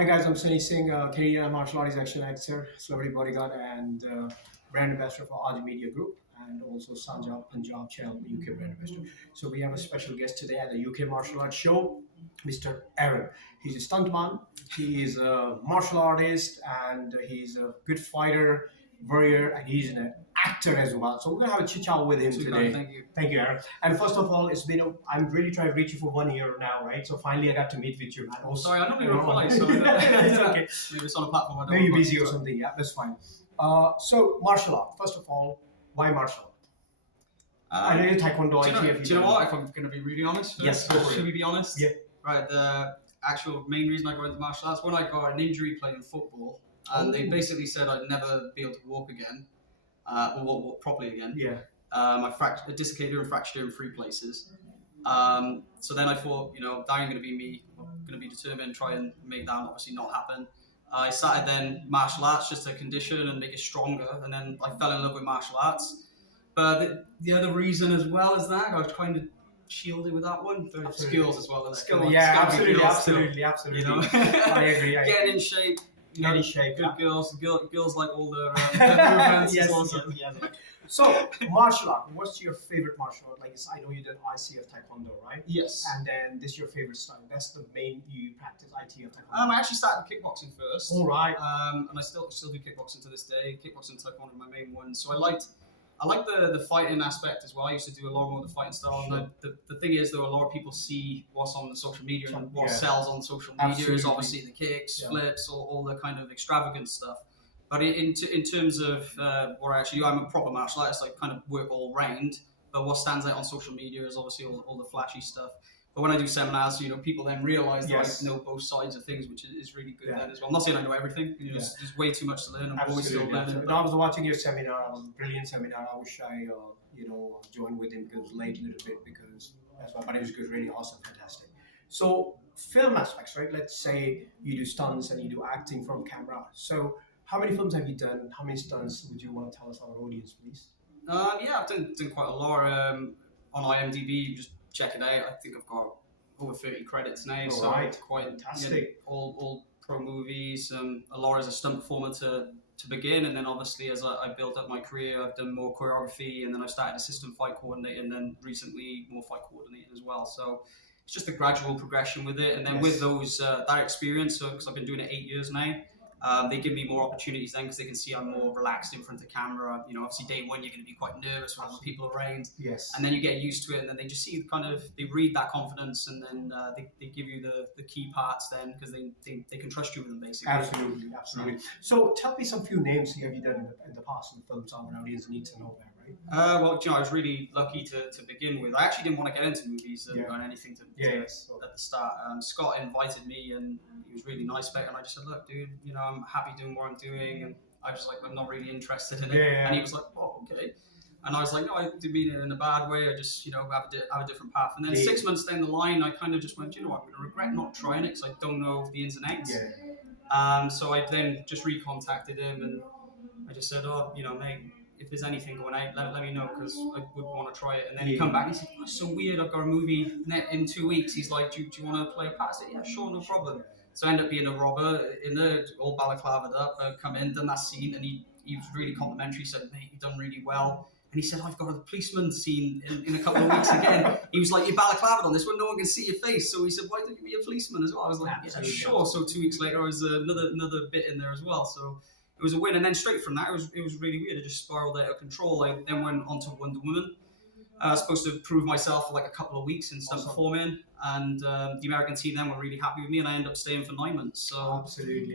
Hi guys, I'm Sunny Singh, Canadian martial artist action actor, celebrity bodyguard, and brand ambassador for Aaj Media Group, and also Sanja Punjab Channel UK brand ambassador. So we have a special guest today at the UK Martial Arts Show, Mr. Aaron. He's a stuntman, he is a martial artist, and he's a good fighter, warrior, and he's an actor as well. So we're gonna have a chit chat with him today. Thank you. Thank you, Aaron. And first of all, I'm really trying to reach you for 1 year now, right? So finally I got to meet with you. And also, Sorry, I normally reply, so it's okay. maybe it's on a platform I don't Maybe you're reply busy to, or so. something. Yeah, that's fine. So martial art. First of all, why martial art? I know you're Taekwondo. Do you know what? If I'm going to be really honest, Yes, first, go for should it. we be honest? Yeah. Right. The actual main reason I got into martial arts when I got an injury playing football, and they basically said I'd never be able to walk again, or walk properly again. Yeah. I dislocated and fractured in 3 places. So then I thought, that ain't going to be me. I'm going to be determined, try and make that obviously not happen. I started then martial arts just to condition and make it stronger, and then I fell in love with martial arts. But the other reason as well as that, I was trying to shield it with that one, the skills as well. Yeah, absolutely. You know? I agree. Getting in shape. Get in shape. Good girls. Girls like all their movements. Yes, is awesome. yes. So, martial art. What's your favorite martial art? Like, I know you did ICF Taekwondo, right? Yes. And then this is your favorite style. That's the main you practice ITF Taekwondo. I actually started kickboxing first. All right. And I still do kickboxing to this day. Kickboxing Taekwondo are my main ones. So I liked the fighting aspect as well. I used to do a lot more of the fighting style. Sure. And the thing is, though, a lot of people see what's on the social media and what Yeah. sells on social media Absolutely. is obviously the kicks, Yeah. flips, all the kind of extravagant stuff. But in terms of what I actually do, I'm a proper martial artist. I kind of work all round. But what stands out on social media is obviously all the flashy stuff. But when I do seminars, people then realise that Yes. I know both sides of things, which is really good Yeah. then as well. I'm not saying I know everything. There's way too much to learn. I'm always still learning. When I was watching your seminar, it was a brilliant seminar. I wish I, joined with him because it was late a little bit because that's why. But it was good, really awesome, fantastic. So film aspects, right? Let's say you do stunts and you do acting from camera. So how many films have you done? How many stunts would you want to tell us, our audience, please? Yeah, I've done quite a lot. On IMDb, just check it out. I think I've got over 30 credits now. All so right. quite Fantastic. all pro movies. A lot as a stunt performer to begin, and then obviously as I built up my career, I've done more choreography, and then I started assistant fight coordinator, and then recently more fight coordinating as well. So it's just a gradual progression with it, and then Yes. with those that experience, because I've been doing it 8 years now. They give me more opportunities then because they can see I'm more relaxed in front of camera. Obviously day one you're going to be quite nervous with other people around, Yes. and then you get used to it, and then they just see they read that confidence, and then they give you the key parts then because they can trust you with them basically. Absolutely. So tell me some few names you have done in the past in films our audience need to know that, right? Well, I was really lucky to begin with. I actually didn't want to get into movies and anything Yes. at the start. Scott invited me, and he was really nice about it. And I just said, "Look, dude, I'm happy doing what I'm doing." And I was like, "I'm not really interested in it." Yeah. And he was like, "Oh, okay." And I was like, "No, I didn't mean it in a bad way. I just, have a different path." And then 6 months down the line, I kind of just went, "I'm going to regret not trying it because I don't know the ins and outs." Yeah. So I then just recontacted him, and I just said, "Oh, mate, if there's anything going out, let me know because I would want to try it." And then he come back and he said, "Oh, it's so weird. I've got a movie in 2 weeks." He's like, "Do you want to play a part?" I said, "Yeah, sure, no problem." So I ended up being a robber in the all balaclavaed up. Come in, done that scene, and he was really complimentary. He said, "Mate, you've done really well." And he said, "I've got a policeman scene in a couple of weeks again." He was like, "You're balaclavaed on this one, no one can see your face." So he said, "Why don't you be a policeman as well?" I was like, "Yeah, sure." So 2 weeks later, I was another bit in there as well. So it was a win, and then straight from that, it was really weird. It just spiraled out of control. I then went on to Wonder Woman. I was supposed to prove myself for like a couple of weeks and stunt performing, and the American team then were really happy with me, and I ended up staying for 9 months. So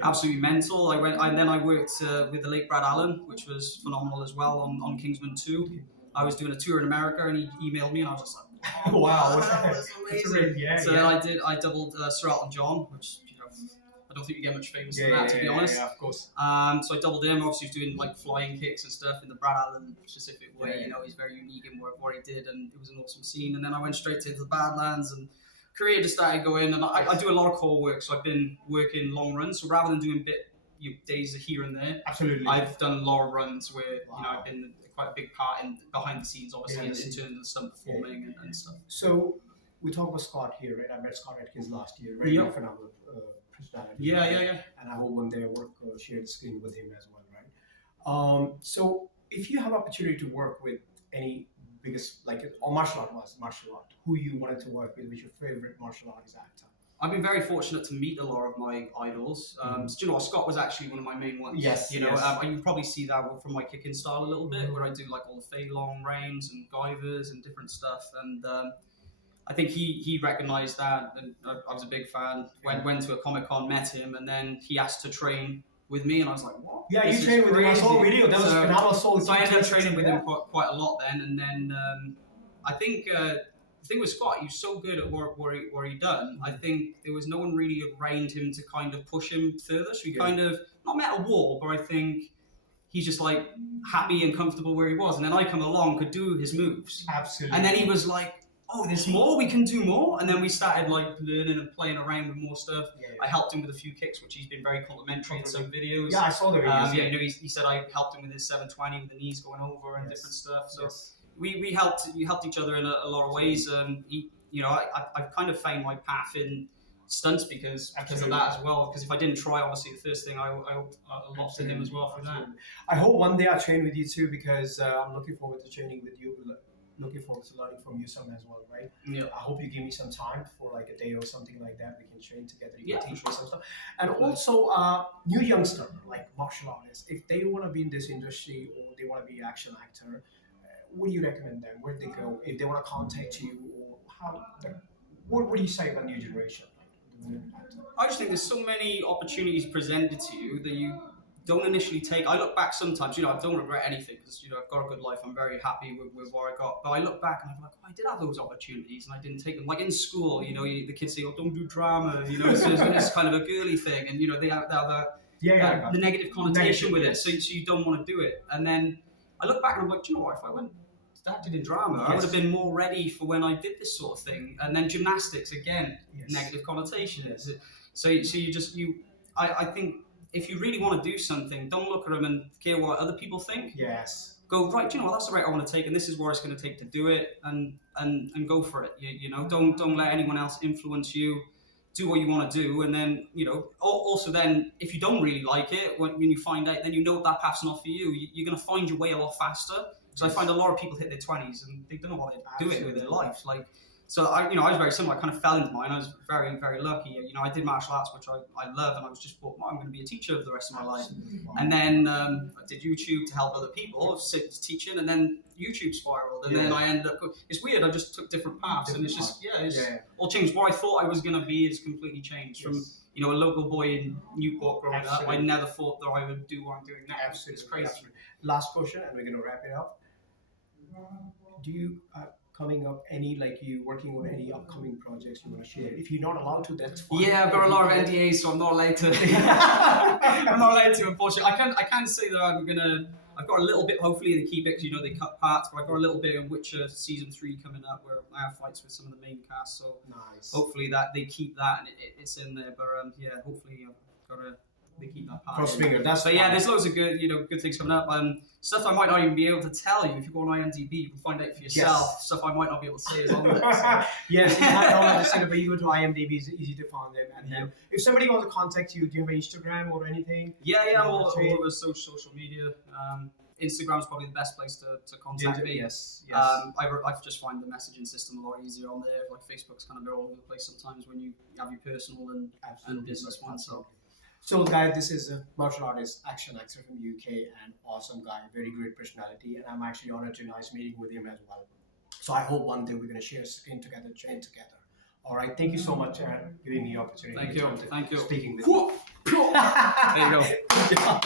absolutely mental. I worked with the late Brad Allen, which was phenomenal as well on Kingsman 2. I was doing a tour in America, and he emailed me, and I was just like, "Oh, wow, that was amazing!" I doubled Sir Elton John, which I don't think you get much famous for that, to be honest. Yeah, of course. So I doubled him. Obviously, he was doing like flying kicks and stuff in the Brad Allen specific way. He's very unique in what he did, and it was an awesome scene. And then I went straight to the Badlands, and career just started going. And I do a lot of core work, so I've been working long runs. So rather than doing days here and there, absolutely, I've done a lot of runs where I've been quite a big part in behind the scenes, obviously, in terms of stunt performing and stuff. So we talk about Scott here, right? I met Scott at his last year. Very phenomenal personality. Yeah. And I hope one day I work share the screen with him as well, right? So if you have opportunity to work with any biggest like or martial art, who you wanted to work with, which your favorite martial artist actor? I've been very fortunate to meet a lot of my idols. So, you know, Scott was actually one of my main ones. Yes, You know, yes. you probably see that from my kicking style a little bit, where I do like all the Fei Long reigns and Guyvers and different stuff. And I think he recognised that, and I was a big fan. Went to a Comic Con, met him, and then he asked to train with me, and I was like, "What? Yeah, This you is trained with him. I saw a crazy." video. That was So- phenomenal. So I ended up training with yeah. him quite a lot then, and then I think the thing with Scott, he was so good at what he done. I think there was no one really around him to kind of push him further. So he kind of not met a wall, but I think he's just like happy and comfortable where he was. And then I come along, could do his moves, Absolutely. and then he was like, "Oh, there's more. We can do more." And then we started like learning and playing around with more stuff. Yeah. I helped him with a few kicks, which he's been very complimentary in some videos. Yeah, I saw the videos. Yeah, you know, he said I helped him with his 720 with the knees going over and different stuff. So Yes. we helped each other in a lot of ways. You know, I've kind of found my path in stunts because of that as well. Because if I didn't try, obviously the first thing I looked to him as well for that. I hope one day I train with you too, because I'm looking forward to training with you. Looking forward to learning from you some as well, right? Yeah. I hope you give me some time for like a day or something like that. We can train together. You Yeah, can teach for me some stuff. And also, new youngster like martial artists, if they want to be in this industry or they want to be an action actor, what do you recommend them? Where they go if they want to contact you, or how? Like, what do you say about new generation? I just think there's so many opportunities presented to you that you don't initially take. I look back sometimes, you know, I don't regret anything because, you know, I've got a good life. I'm very happy with what I got. But I look back and I'm like, oh, I did have those opportunities and I didn't take them. Like in school, you know, the kids say, oh, don't do drama. You know, it's kind of a girly thing. And, you know, they have the negative connotation with it. So you don't want to do it. And then I look back and I'm like, do you know what? If I went acted in drama, I would have been more ready for when I did this sort of thing. And then gymnastics, again, negative connotations. So I think if you really want to do something, don't look at them and care what other people think. Yes. Go, right, do you know what, that's the route I want to take, and this is where it's going to take to do it, and go for it. You know, don't let anyone else influence you. Do what you want to do, and then, you know, also then, if you don't really like it, when you find out, then you know that path's not for you. You're going to find your way a lot faster. Because I find a lot of people hit their 20s and they don't know what they're doing with their life. Like, so I was very similar. I kind of fell into mine. I was very, very lucky. You know, I did martial arts, which I love, and I was just thought, well, I'm going to be a teacher for the rest of my life. And then I did YouTube to help other people, teaching, and then YouTube spiraled, and then I ended up. It's weird. I just took different paths, and it's just all changed. What I thought I was going to be is completely changed. From, you know, a local boy in Newport growing up, I never thought that I would do what I'm doing now. Absolutely. It's crazy. Absolutely. Last question, and we're going to wrap it up. Do you coming up any, like, you working on any upcoming projects you want to share? If you're not allowed to, that's fine. Yeah, I've got a lot of NDAs, so I'm not allowed to. I'm not allowed to, unfortunately. I can say that I've got a little bit, hopefully they keep it, because, you know, they cut parts, but I've got a little bit of Witcher Season 3 coming up where I have fights with some of the main cast, so hopefully that they keep that and it's in there. But yeah, hopefully I've got to. They keep that part. Cross finger. That's. But yeah, there's loads of good things coming up. Stuff I might not even be able to tell you. If you go on IMDb, you can find out for yourself. Stuff I might not be able to say is on there. So. Yes, you might not understand, but you go to IMDb, it's easy to find them. And then, if somebody wants to contact you, do you have an Instagram or anything? Yeah, I'm all over social media. Instagram's probably the best place to contact me. Yes. I've just find the messaging system a lot easier on there. Like Facebook's kind of all over the place sometimes when you have your personal and business one. So guys, this is a martial artist, action actor from the UK, and awesome guy, very great personality, and I'm actually honored to nice meeting with him as well. So I hope one day we're going to share a screen together, train together. All right, thank you so much for giving me the opportunity. Thank you. Speaking with you. There you go. Good job.